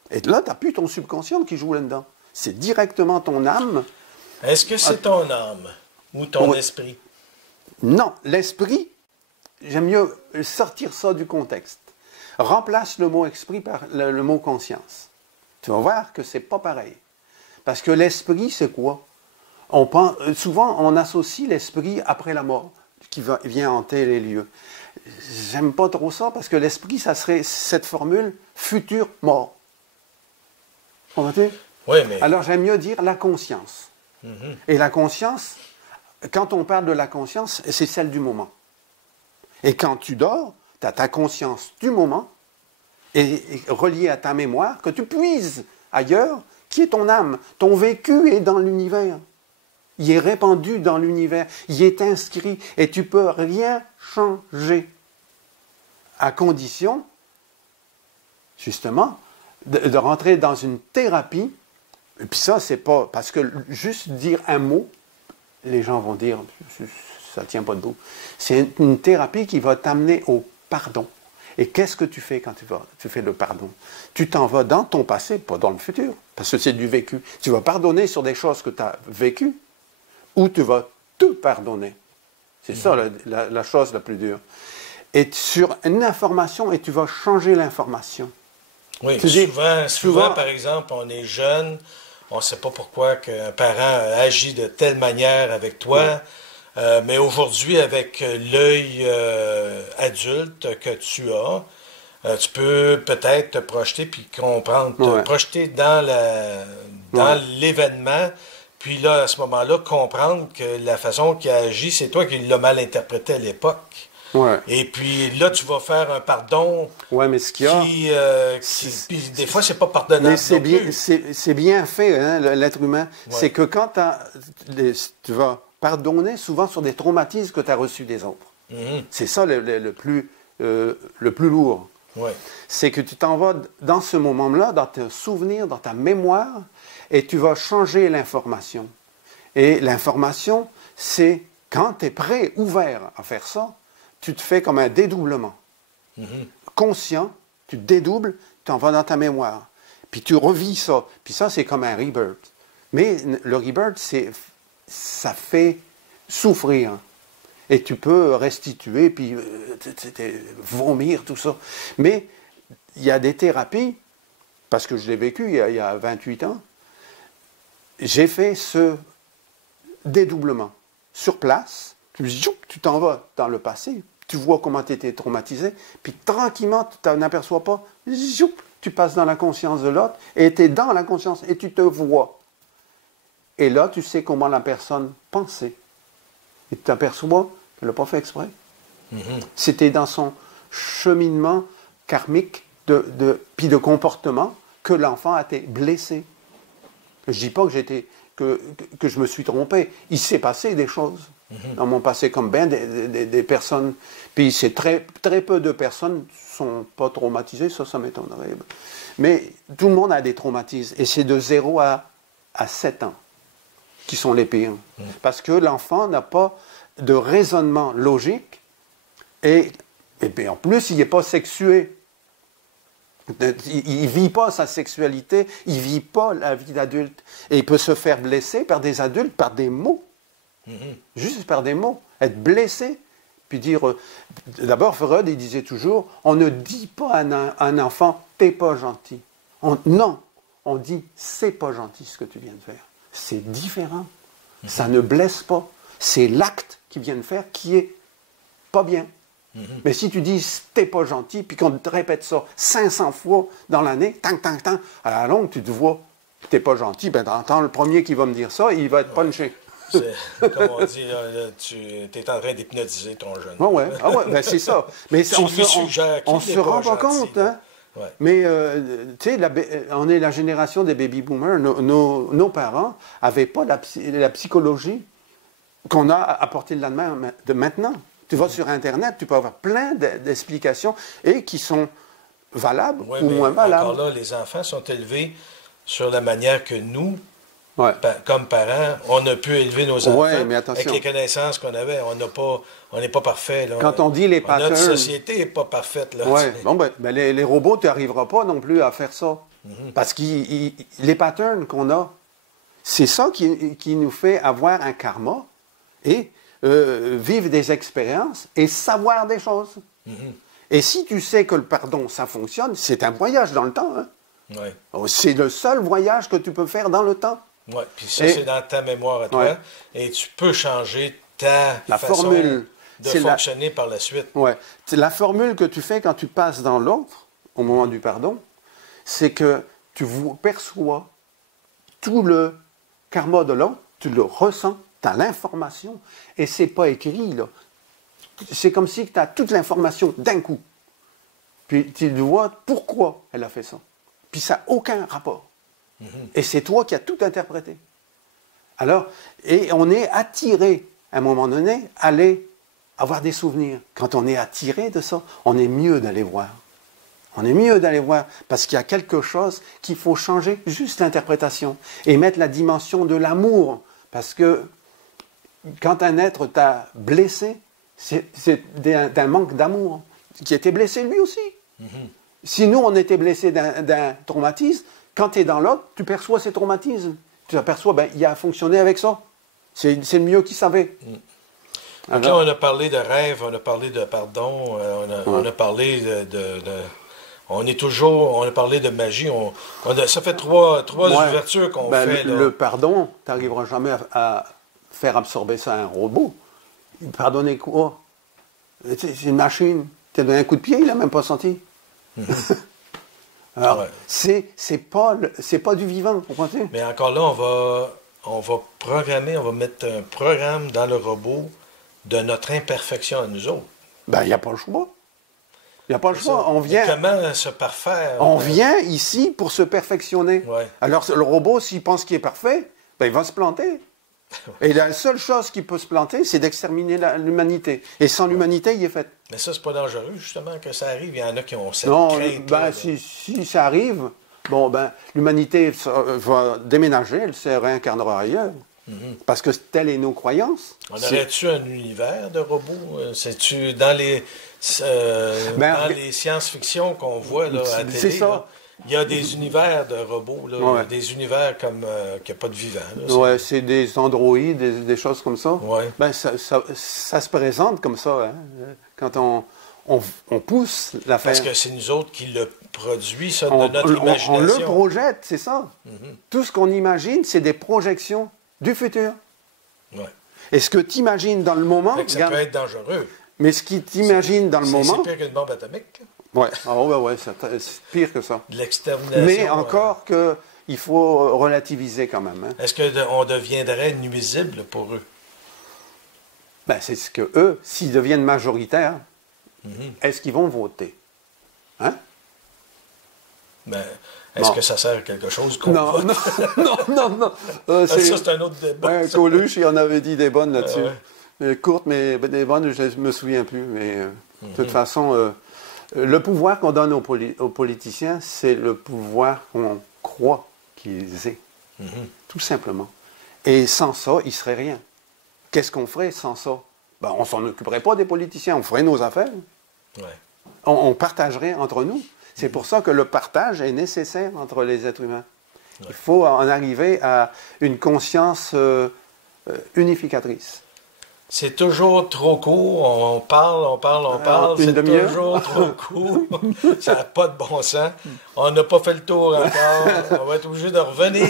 Et là, tu n'as plus ton subconscient qui joue là-dedans. C'est directement ton âme. Est-ce que c'est ton âme ou ton esprit? Non, l'esprit, j'aime mieux sortir ça du contexte. Remplace le mot esprit par le mot conscience. Tu vas voir que c'est pas pareil. Parce que l'esprit, c'est quoi? Souvent, on associe l'esprit après la mort, qui vient hanter les lieux. J'aime pas trop ça, parce que l'esprit, ça serait cette formule futur mort. Comprenez? Oui, mais... Alors, j'aime mieux dire la conscience. Et la conscience, quand on parle de la conscience, c'est celle du moment. Et quand tu dors, tu as ta conscience du moment, et reliée à ta mémoire, que tu puises ailleurs, qui est ton âme. Ton vécu est dans l'univers. Il est répandu dans l'univers. Il est inscrit et tu peux rien changer. À condition, justement, de rentrer dans une thérapie. Et puis ça, c'est pas... Parce que juste dire un mot, les gens vont dire, ça ne tient pas debout. C'est une thérapie qui va t'amener au pardon. Et qu'est-ce que tu fais quand tu fais le pardon? Tu t'en vas dans ton passé, pas dans le futur, parce que c'est du vécu. Tu vas pardonner sur des choses que tu as vécues, ou tu vas te pardonner. C'est ça la chose la plus dure. Et sur une information, et tu vas changer l'information. Oui, souvent, par exemple, on est jeune, on ne sait pas pourquoi qu'un parent agit de telle manière avec toi, mais aujourd'hui, avec l'œil adulte que tu as, tu peux peut-être te projeter puis comprendre, te projeter dans l'événement, puis là, à ce moment-là, comprendre que la façon qu'il a agi, c'est toi qui l'as mal interprété à l'époque. Ouais. Et puis là, tu vas faire un pardon mais ce qu'il y a, puis des fois, c'est pas pardonnable. Mais c'est bien fait, hein, l'être humain. Ouais. C'est que quand tu vas pardonner souvent sur des traumatismes que tu as reçus des autres. Mm-hmm. C'est ça le plus lourd. Ouais. C'est que tu t'en vas dans ce moment-là, dans tes souvenirs, dans ta mémoire, et tu vas changer l'information. Et l'information, c'est quand tu es prêt, ouvert à faire ça, tu te fais comme un dédoublement. Mm-hmm. Conscient, tu dédoubles, tu en vas dans ta mémoire. Puis tu revis ça. Puis ça, c'est comme un rebirth. Mais le rebirth, ça fait souffrir. Et tu peux restituer, puis vomir, tout ça. Mais il y a des thérapies, parce que je l'ai vécu il y a 28 ans, j'ai fait ce dédoublement. Sur place, tu t'en vas dans le passé, tu vois comment tu étais traumatisé, puis tranquillement, tu t'en aperçois pas, tu passes dans la conscience de l'autre, et tu es dans la conscience, et tu te vois. Et là, tu sais comment la personne pensait. Et tu t'aperçois qu'elle n'a pas fait exprès. Mm-hmm. C'était dans son cheminement karmique puis de comportement que l'enfant a été blessé. Je ne dis pas que je me suis trompé. Il s'est passé des choses. Mm-hmm. Dans mon passé, comme bien des personnes. Puis c'est très, très peu de personnes ne sont pas traumatisées, ça m'étonnerait. Mais tout le monde a des traumatismes. Et c'est de 0 à 7 ans qui sont les pires. Mm. Parce que l'enfant n'a pas de raisonnement logique et bien en plus, il n'est pas sexué. Il ne vit pas sa sexualité, il ne vit pas la vie d'adulte. Et il peut se faire blesser par des adultes, par des mots. Mm-hmm. Juste par des mots. Être blessé, puis dire... D'abord, Freud, il disait toujours, on ne dit pas à un enfant, t'es pas gentil. Non, on dit, c'est pas gentil ce que tu viens de faire. C'est différent. Mm-hmm. Ça ne blesse pas. C'est l'acte qu'il vient de faire qui est pas bien. Mm-hmm. Mais si tu dis t'es pas gentil, puis qu'on te répète ça 500 fois dans l'année, à la longue, tu te vois t'es pas gentil, ben t'entends le premier qui va me dire ça, il va être punché. Comme on dit, là, tu es en train d'hypnotiser ton jeune. Ben c'est ça. Mais on se rend pas compte, hein? Ouais. Mais, tu sais, on est la génération des baby boomers. Nos parents n'avaient pas la psychologie qu'on a apportée de maintenant. Tu vas sur Internet, tu peux avoir plein d'explications et qui sont valables ou moins valables. Encore là, les enfants sont élevés sur la manière que nous, comme parents, on a pu élever nos enfants avec les connaissances qu'on avait. On n'est pas parfait. Là. Quand on dit les patterns... Notre société n'est pas parfaite. Là, bon, les robots, tu n'arriveras pas non plus à faire ça. Mm-hmm. Parce que les patterns qu'on a, c'est ça qui nous fait avoir un karma et vivre des expériences et savoir des choses. Mm-hmm. Et si tu sais que le pardon, ça fonctionne, c'est un voyage dans le temps. Hein? Ouais. C'est le seul voyage que tu peux faire dans le temps. Oui, puis ça, c'est dans ta mémoire à toi. Et tu peux changer la façon de fonctionner par la suite. Oui. La formule que tu fais quand tu passes dans l'autre, au moment du pardon, c'est que tu perçois tout le karma de l'autre, tu le ressens, tu as l'information, et c'est pas écrit, là. C'est comme si tu as toute l'information d'un coup. Puis tu vois pourquoi elle a fait ça. Puis ça n'a aucun rapport. Et c'est toi qui as tout interprété. Alors, et on est attiré, à un moment donné, à aller avoir des souvenirs. Quand on est attiré de ça, on est mieux d'aller voir. On est mieux d'aller voir parce qu'il y a quelque chose qu'il faut changer, juste l'interprétation, et mettre la dimension de l'amour. Parce que quand un être t'a blessé, c'est d'un manque d'amour, qui était blessé lui aussi. Si nous, on était blessé d'un traumatisme, quand tu es dans l'autre, tu perçois ces traumatismes. Tu aperçois, ben, il a fonctionné avec ça. C'est le mieux qu'il savait. Donc là, on a parlé de rêve, on a parlé de pardon, on a parlé on a parlé de magie. Ça fait trois ouvertures qu'on fait. Là. Le pardon, tu n'arriveras jamais à faire absorber ça à un robot. Pardonner quoi? C'est une machine. Tu as donné un coup de pied, il n'a même pas senti. Alors, c'est pas du vivant, vous comprenez? Mais encore là, on va programmer, on va mettre un programme dans le robot de notre imperfection à nous autres. Ben, il n'y a pas le choix. Il n'y a pas le choix. On vient, comment se parfaire? On vient ici pour se perfectionner. Ouais. Alors, le robot, s'il pense qu'il est parfait, ben, il va se planter. Et la seule chose qui peut se planter, c'est d'exterminer l'humanité. Et sans l'humanité, il est fait. Mais ça, c'est pas dangereux, justement, que ça arrive. Il y en a qui ont cette non, crainte. Ben, si ça arrive, bon, ben, l'humanité va déménager, elle se réincarnera ailleurs. Parce que telles sont nos croyances. On aurait-tu un univers de robots? C'est-tu dans les science-fiction qu'on voit là, à la télé? C'est ça. Là, il y a des univers de robots, là, des univers comme qu'il n'y a pas de vivant. Oui, c'est des androïdes, des choses comme ça. Ouais. Ben, ça se présente comme ça. Hein, quand on pousse l'affaire. Parce que c'est nous autres qui le produit, ça, de notre imagination. On le projette, c'est ça. Tout ce qu'on imagine, c'est des projections du futur. Ouais. Et ce que tu imagines dans le moment... Ça peut être dangereux. Mais ce qui t'imagine dans le moment... C'est pire qu'une bombe atomique. Oui, c'est pire que ça. De l'extermination. Mais encore qu'il faut relativiser quand même. Hein. Est-ce qu'on deviendrait nuisible pour eux? Ben, c'est ce que eux, s'ils deviennent majoritaires, est-ce qu'ils vont voter? Hein? Ben, est-ce que ça sert à quelque chose qu'on vote? Non. Ça, c'est un autre débat. Coluche, il en avait dit des bonnes là-dessus. Courtes, mais des bonnes, je ne me souviens plus. Mais de toute façon, le pouvoir qu'on donne aux politiciens, c'est le pouvoir qu'on croit qu'ils aient. Tout simplement. Et sans ça, il ne serait rien. Qu'est-ce qu'on ferait sans ça? Ben, on ne s'en occuperait pas des politiciens, on ferait nos affaires. Ouais. On partagerait entre nous. C'est pour ça que le partage est nécessaire entre les êtres humains. Ouais. Il faut en arriver à une conscience unificatrice. C'est toujours trop court. On parle. C'est toujours trop court. Ça n'a pas de bon sens. On n'a pas fait le tour encore. On va être obligé de revenir.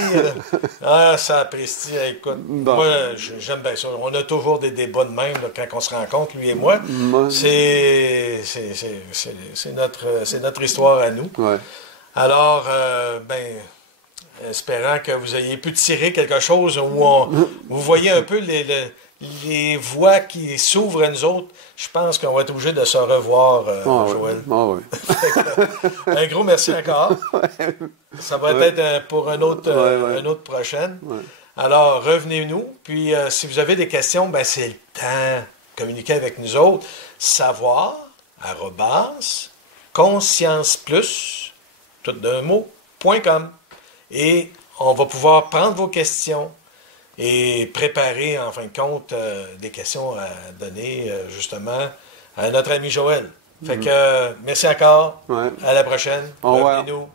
Ah, ça apprécie. Écoute, moi, j'aime bien ça. On a toujours des débats de même là, quand on se rencontre, lui et moi. C'est notre histoire à nous. Ouais. Alors, espérant que vous ayez pu tirer quelque chose où vous voyez un peu les voies qui s'ouvrent à nous autres. Je pense qu'on va être obligé de se revoir, Joël. Un gros merci encore. Ça va être pour une autre prochaine. Ouais. Alors, revenez-nous. Puis, si vous avez des questions, ben, c'est le temps de communiquer avec nous autres. Savoir, @conscienceplus, tout d'un mot, .com. Et on va pouvoir prendre vos questions et préparer, en fin de compte, des questions à donner, justement, à notre ami Joël. Fait que, merci encore. Ouais. À la prochaine. Au revoir. Revenez-nous.